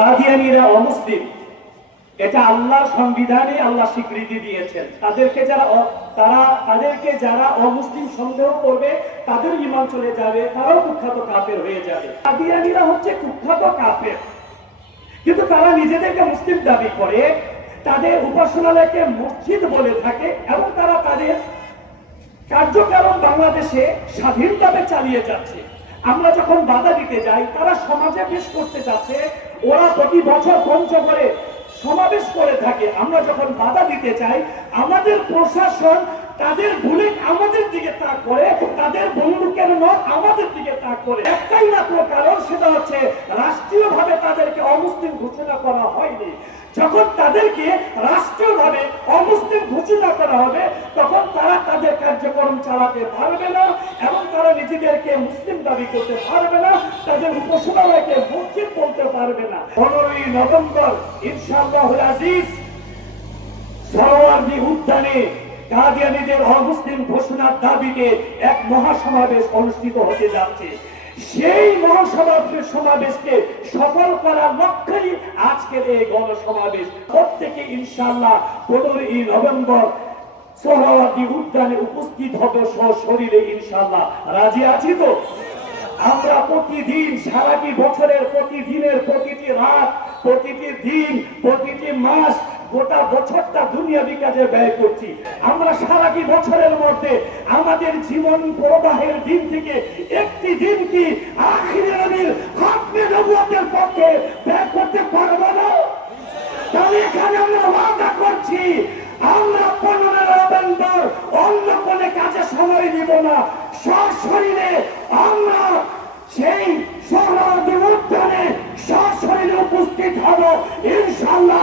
কাদিয়ানিরা অমুসলিম। এটা আল্লাহ সংবিধানে আল্লাহ স্বীকৃতি দিয়েছেন। তাদেরকে যারা তারা, তাদেরকে যারা অমুসলিম সন্দেহ করবে, তাদের ইমান চলে যাবে, তারাও কুখ্যাত কাফের হয়ে যাবে। কাদিয়ানিরা হচ্ছে কুখ্যাত কাফের। কিন্তু তারা নিজেদেরকে মুসলিম দাবি করে, তাদের উপাসনালয়কে মসজিদ বলে থাকে, এবং তারা তাদের কার্যক্রম বাংলাদেশে স্বাধীনভাবে চালিয়ে যাচ্ছে। আমরা যখন বাধা দিতে যাই, তারা সমাজে পেশ করতে যাচ্ছে, ওরা প্রতি বছর পঞ্চ করে, সমাবেশ করে থাকে। আমরা যখন বাধা দিতে চাই আমাদের প্রশাসন তাদের ভুলে আমাদের দিকে তা করে, তাদের বন্দুকের নয়, আমাদের দিকে তা করে। একটাই মাত্র কারণ, সেটা হচ্ছে রাষ্ট্রীয়ভাবে তাদেরকে অমুসলিম ঘোষণা করা হয়নি। যখন তাদেরকে রাষ্ট্রীয়ভাবে অমুসলিম ঘোষণা করা হবে, তখন তারা তাদের কার্যক্রম চালাতে পারবে না এবং তারা নিজেদেরকে মুসলিম দাবি করতে পারবে না, তাদের উপাসনালয়কে মসজিদ বলতে পারবে না। পনেরোই নভেম্বর ইনশাআল্লাহ আজিজ সরোয়ার্দী উদ্যানে কাদিয়ানীদের অমুসলিম ঘোষণার দাবিতে এক মহাসমাবেশ অনুষ্ঠিত হতে যাচ্ছে। সেই মহাসমাবেশ সমাবেশকে সফল করার লক্ষ্যেই আজকের এই গণসমাবেশ। প্রত্যেকে ইনশাআল্লাহ পনেরোই নভেম্বর সোহরাওয়ার্দী উদ্যানে উপস্থিত হবে শরীরে ইনশাল্লাহ রাজি আছি তো? আমরা প্রতিদিন, সারাটি বছরের প্রতিদিনের প্রতিটি রাত, প্রতিটি দিন, প্রতিটি মাস গোটা বছরটা দুনিয়া বিকাশে ব্যয় করছি। আমরা সারাটি বছরের মধ্যে আমাদের জীবন প্রবাহের দিন থেকে একটি দিন কি নবুয়তের পক্ষে ব্যয় করতে পারব না? তাহলে এখানে আমরা ওয়াদা করছি, আমরা পনেরো নভেম্বর অন্য কোনো কাজে সময় দিব না। সশরীরে আমরা সেই সরদ উদ্যানে সশরীরে উপস্থিত হব ইনশাল্লাহ